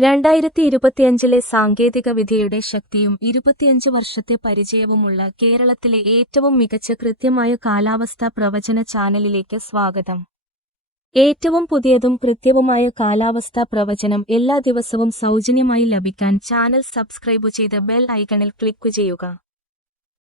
രണ്ടായിരത്തി ഇരുപത്തിയഞ്ചിലെ സാങ്കേതിക വിദ്യയുടെ ശക്തിയും ഇരുപത്തിയഞ്ച് വർഷത്തെ പരിചയവുമുള്ള കേരളത്തിലെ ഏറ്റവും മികച്ച കൃത്യമായ കാലാവസ്ഥാ പ്രവചന ചാനലിലേക്ക് സ്വാഗതം. ഏറ്റവും പുതിയതും കൃത്യവുമായ കാലാവസ്ഥാ പ്രവചനം എല്ലാ ദിവസവും സൗജന്യമായി ലഭിക്കാൻ ചാനൽ സബ്സ്ക്രൈബ് ചെയ്ത് ബെൽ ഐക്കണിൽ ക്ലിക്ക് ചെയ്യുക.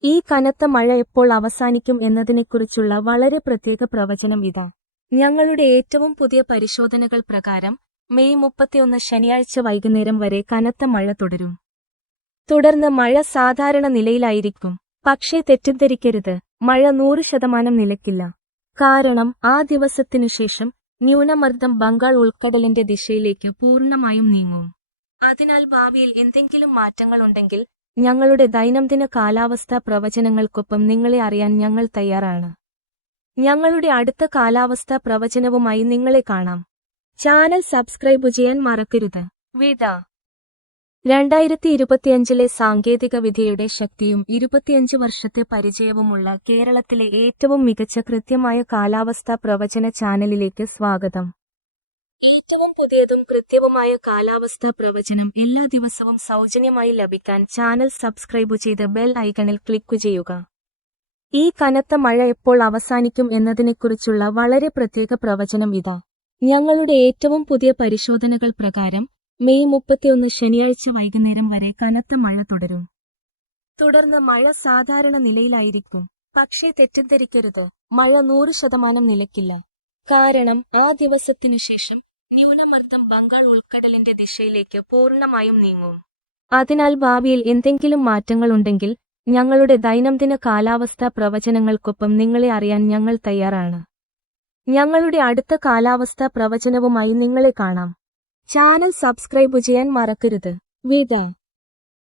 ഈ കനത്ത മഴ എപ്പോൾ അവസാനിക്കും എന്നതിനെക്കുറിച്ചുള്ള വളരെ പ്രത്യേക പ്രവചനം ഇതാ. ഞങ്ങളുടെ ഏറ്റവും പുതിയ പരിശോധനകൾ പ്രകാരം മെയ് മുപ്പത്തിയൊന്ന് ശനിയാഴ്ച വൈകുന്നേരം വരെ കനത്ത മഴ തുടരും. തുടർന്ന് മഴ സാധാരണ നിലയിലായിരിക്കും. പക്ഷേ തെറ്റിദ്ധരിക്കരുത്. മഴ നൂറ് ശതമാനം നിലക്കില്ല. കാരണം ആ ദിവസത്തിനു ശേഷം ന്യൂനമർദ്ദം ബംഗാൾ ഉൾക്കടലിന്റെ ദിശയിലേക്ക് പൂർണമായും നീങ്ങും. അതിനാൽ ഭാവിയിൽ എന്തെങ്കിലും മാറ്റങ്ങളുണ്ടെങ്കിൽ ഞങ്ങളുടെ ദൈനംദിന കാലാവസ്ഥാ പ്രവചനങ്ങൾക്കൊപ്പം നിങ്ങളെ അറിയാൻ ഞങ്ങൾ തയ്യാറാണ്. ഞങ്ങളുടെ അടുത്ത കാലാവസ്ഥാ പ്രവചനവുമായി നിങ്ങളെ കാണാം. ചാനൽ സബ്സ്ക്രൈബ് ചെയ്യാൻ മറക്കരുത്. വിത രണ്ടായിരത്തി ഇരുപത്തിയഞ്ചിലെ സാങ്കേതിക വിദ്യയുടെ ശക്തിയും ഇരുപത്തിയഞ്ച് വർഷത്തെ പരിചയവുമുള്ള കേരളത്തിലെ ഏറ്റവും മികച്ച കൃത്യമായ കാലാവസ്ഥാ പ്രവചന ചാനലിലേക്ക് സ്വാഗതം. ഏറ്റവും പുതിയതും കൃത്യവുമായ കാലാവസ്ഥാ പ്രവചനം എല്ലാ ദിവസവും സൗജന്യമായി ലഭിക്കാൻ ചാനൽ സബ്സ്ക്രൈബ് ചെയ്ത് ബെൽ ഐക്കണിൽ ക്ലിക്ക് ചെയ്യുക. ഈ കനത്ത മഴ എപ്പോൾ അവസാനിക്കും എന്നതിനെക്കുറിച്ചുള്ള വളരെ പ്രത്യേക പ്രവചനം ഇതാ. ഞങ്ങളുടെ ഏറ്റവും പുതിയ പരിശോധനകൾ പ്രകാരം മെയ് മുപ്പത്തിയൊന്ന് ശനിയാഴ്ച വൈകുന്നേരം വരെ കനത്ത മഴ തുടരും. തുടർന്ന് മഴ സാധാരണ നിലയിലായിരിക്കും. പക്ഷേ തെറ്റിദ്ധരിക്കരുത്. മഴ നൂറ് ശതമാനം നിലയ്ക്കില്ല. കാരണം ആ ദിവസത്തിനു ശേഷം ന്യൂനമർദ്ദം ബംഗാൾ ഉൾക്കടലിന്റെ ദിശയിലേക്ക് പൂർണമായും നീങ്ങും. അതിനാൽ ഭാവിയിൽ എന്തെങ്കിലും മാറ്റങ്ങൾ ഉണ്ടെങ്കിൽ ഞങ്ങളുടെ ദൈനംദിന കാലാവസ്ഥാ പ്രവചനങ്ങൾക്കൊപ്പം നിങ്ങളെ അറിയാൻ ഞങ്ങൾ തയ്യാറാണ്. ഞങ്ങളുടെ അടുത്ത കാലാവസ്ഥാ പ്രവചനവുമായി നിങ്ങളെ കാണാം. ചാനൽ സബ്സ്ക്രൈബ് ചെയ്യാൻ മറക്കരുത്. വിട.